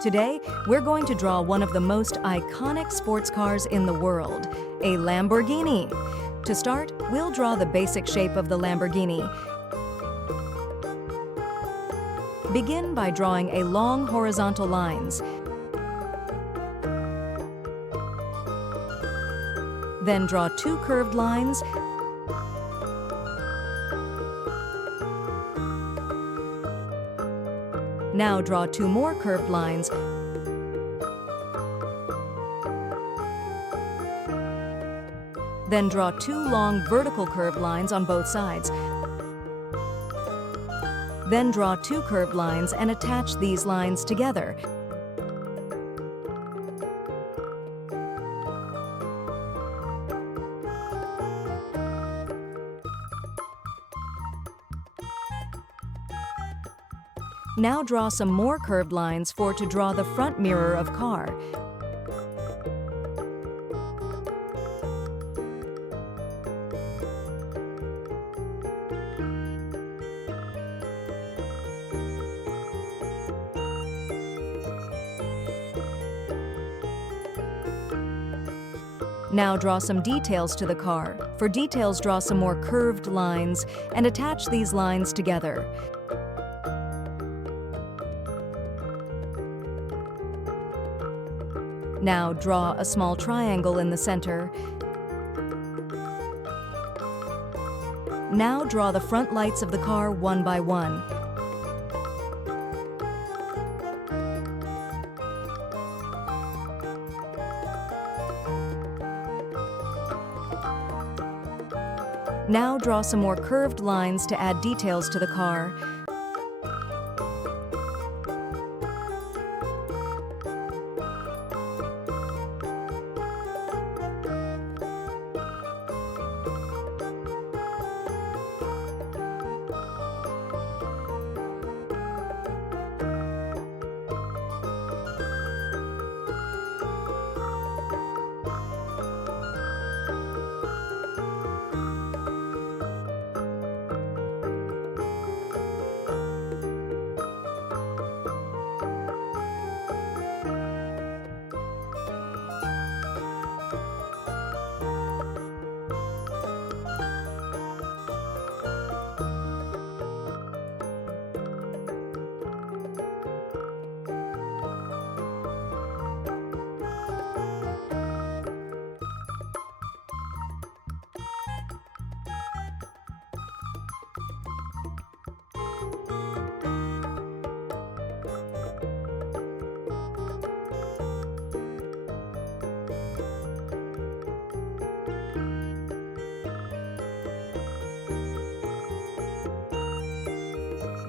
Today, we're going to draw one of the most iconic sports cars in the world, a Lamborghini. To start, we'll draw the basic shape of the Lamborghini. Begin by drawing a long horizontal lines. Then draw two curved lines. Now draw two more curved lines. Then draw two long vertical curved lines on both sides. Then draw two curved lines and attach these lines together. Now draw some more curved lines to draw the front mirror of car. Now draw some details to the car. For details, draw some more curved lines and attach these lines together. Now draw a small triangle in the center. Now draw the front lights of the car one by one. Now draw some more curved lines to add details to the car.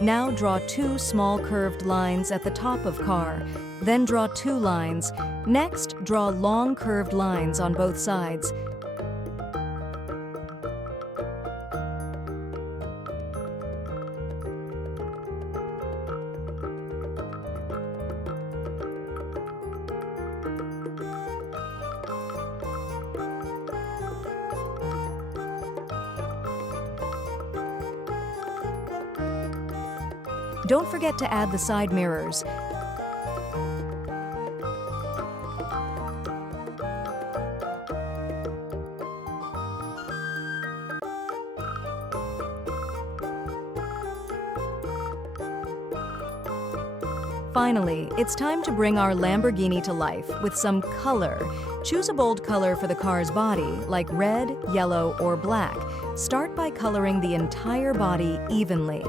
Now draw two small curved lines at the top of car. Then draw two lines. Next, draw long curved lines on both sides. Don't forget to add the side mirrors. Finally, it's time to bring our Lamborghini to life with some color. Choose a bold color for the car's body, like red, yellow, or black. Start by coloring the entire body evenly.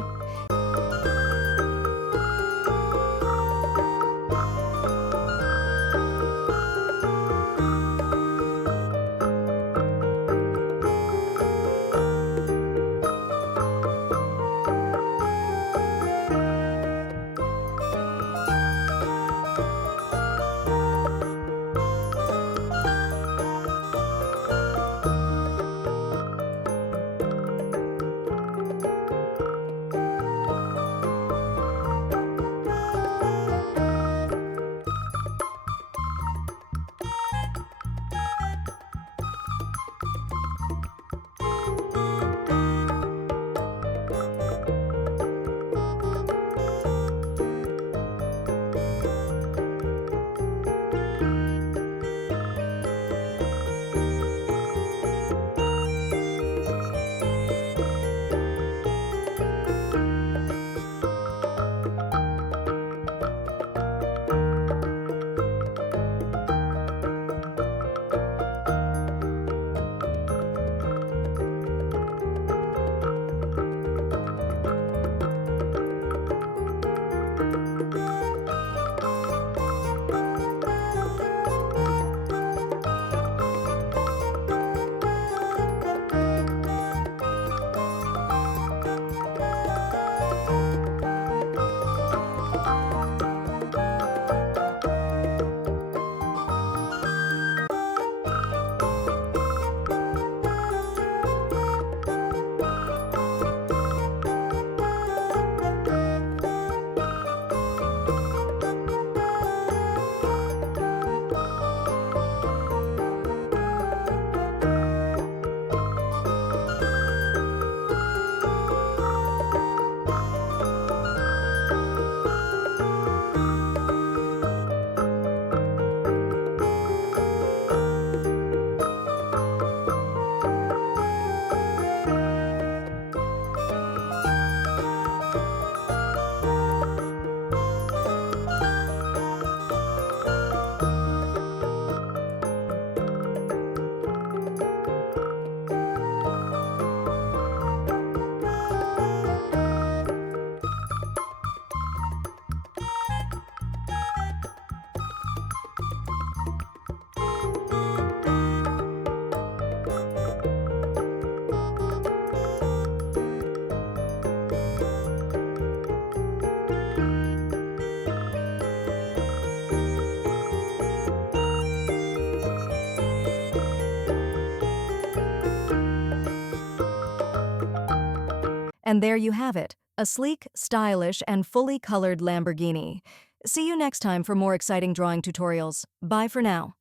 And there you have it, a sleek, stylish, and fully colored Lamborghini. See you next time for more exciting drawing tutorials. Bye for now.